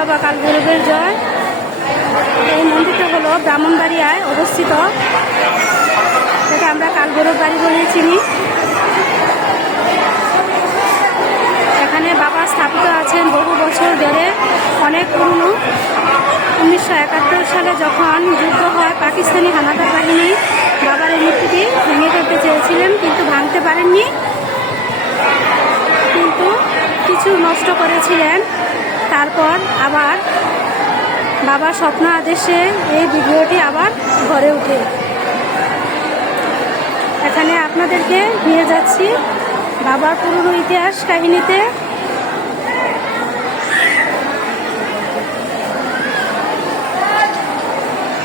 বাবা কালভৈরবের জয়। এই মন্দিরটা হলো ব্রাহ্মণবাড়িয়ায় অবস্থিত, সেটা আমরা কালভৈরব বাড়ি বলে চিনি। এখানে বাবা স্থাপিত আছেন বহু বছর ধরে, অনেক পুরনো। 1971 সালে যখন যুদ্ধ হয়, পাকিস্তানি হানাদার বাহিনী বাবার এই মূর্তিটি ভেঙে ফেলতে চেয়েছিলেন, কিন্তু ভাঙতে পারেননি, কিন্তু কিছু নষ্ট করেছিলেন। তারপর আবার বাবার স্বপ্ন আদেশে এই বিগ্রহটি আবার গড়ে ওঠে। এখানে আপনাদেরকে নিয়ে যাচ্ছি বাবার পুরনো ইতিহাস কাহিনীতে।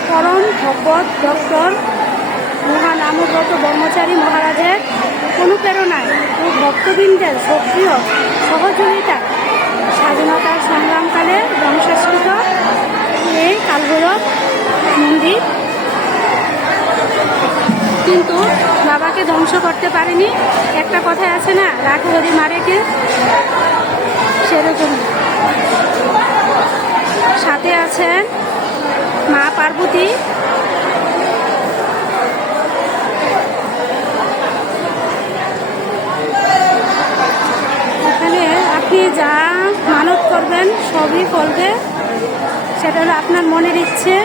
পরম ভগবত ডক্টর মহানামব্রত ব্রহ্মচারী মহারাজের অনুপ্রেরণায় ও ভক্তবৃন্দের সক্রিয় সহযোগিতা স্বাধীনতার সংগ্রামকালে ধ্বংসাস্কৃত এই কালভৈরব মন্দির কিন্তু বাবাকে ধ্বংস করতে পারেনি। একটা কথাই আছে না, রাখে হরি মারেকে, সেরকম। সাথে আছেন মা পার্বতী। এখানে আপনি যা মানত করবেন সবই ফলবে, সেটা হলো আপনার মনের ইচ্ছে।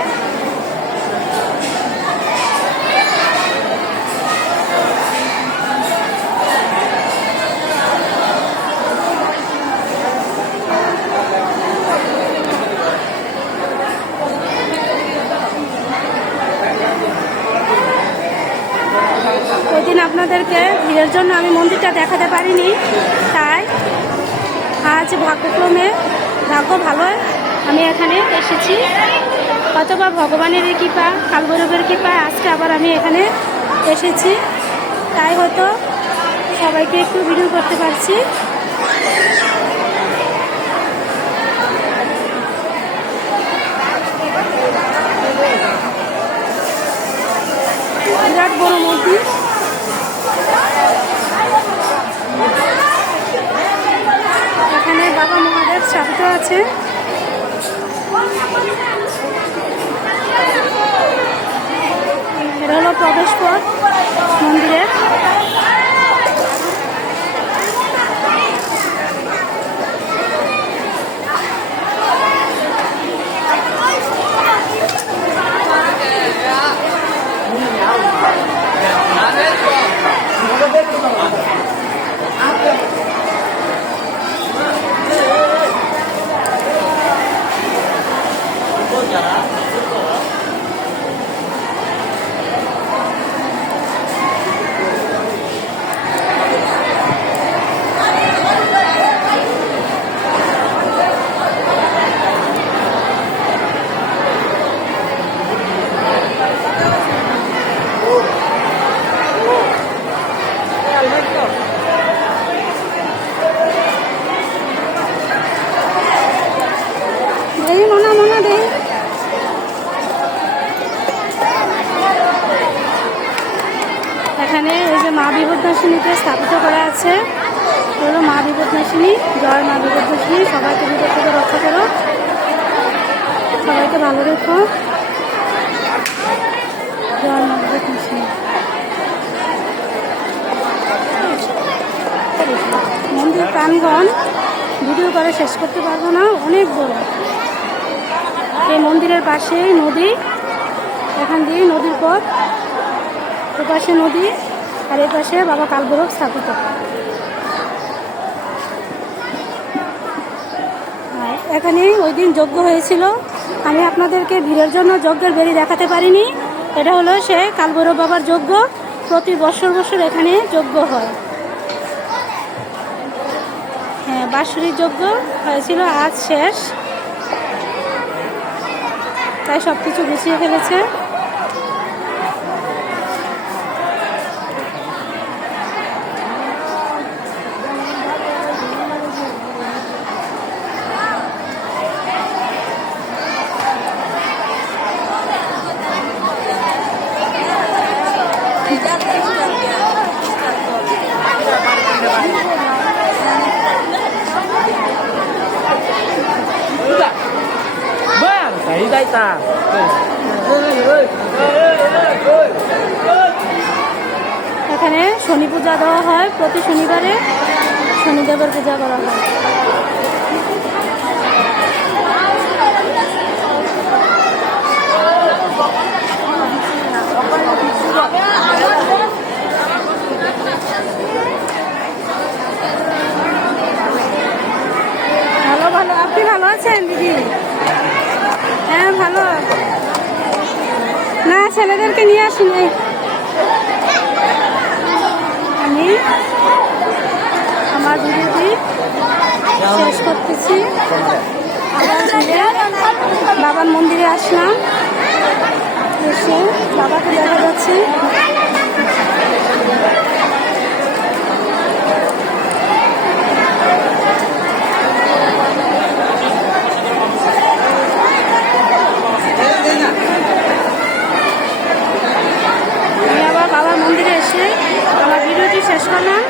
ওই দিন আপনাদেরকে ভিড়ের জন্য আমি মন্দিরটা দেখাতে পারিনি, তাই আজ ভাগ্যক্রমে, ভাগ্য ভালো, আমি এখানে এসেছি। হয়তোবা ভগবানের কৃপা, কালভৈরবের কৃপা, আজকে আবার আমি এখানে এসেছি, তাই হয়তো সবাইকে একটু ভিডিও করতে পারছি। বিরাট বড় মন্দির। এখানে বাবা মহাদেব স্থাপিত আছে। এটা হলো প্রবেশ পথ মন্দিরের। এখানে এই যে মা বিপদনাশিনীকে স্থাপিত করা আছে, হলো মা বিপদনাশিনী। জয় মা বিপদনাশিনী, সবাইকে বিপদ থেকে রক্ষা করো, সবাইকে ভালো রেখো। জয় মা বিপদনাশিনী। মন্দির প্রাঙ্গণ ভিডিও করে শেষ করতে পারবো না, অনেক বড়। এই মন্দিরের পাশে নদী, এখান দিয়ে নদীর পথ, ওপাশে নদী, আর এই পাশে বাবা কালভৈরব স্থাপিত। এখানে ওই দিন যজ্ঞ হয়েছিল, আমি আপনাদেরকে ভিড়ের জন্য যজ্ঞের বেরি দেখাতে পারিনি। এটা হলো সে কালভৈরব বাবার যজ্ঞ, প্রতি বছর বছর এখানে যজ্ঞ হয়। হ্যাঁ, বাৎসরিক যজ্ঞ হয়েছিল, আজ শেষ, তাই সব কিছু গুছিয়ে ফেলেছে। গাইতা এখানে শনি পূজা দেওয়া হয়, প্রতি শনিবারে শনিদেবের পূজা করা হয়। ভালো ভালো, আপনি ভালো আছেন দিদি? হ্যাঁ ভালো। না, ছেলেদেরকে নিয়ে আসিনি। আমি আমার ভিডিওটি শেষ করতেছি। আবার ফিরে বাবার মন্দিরে আসলাম, এসে বাবাকে দেখা যাচ্ছে। আমি আবার বাবার মন্দিরে এসে আমার ভিডিওটি শেষ করলাম।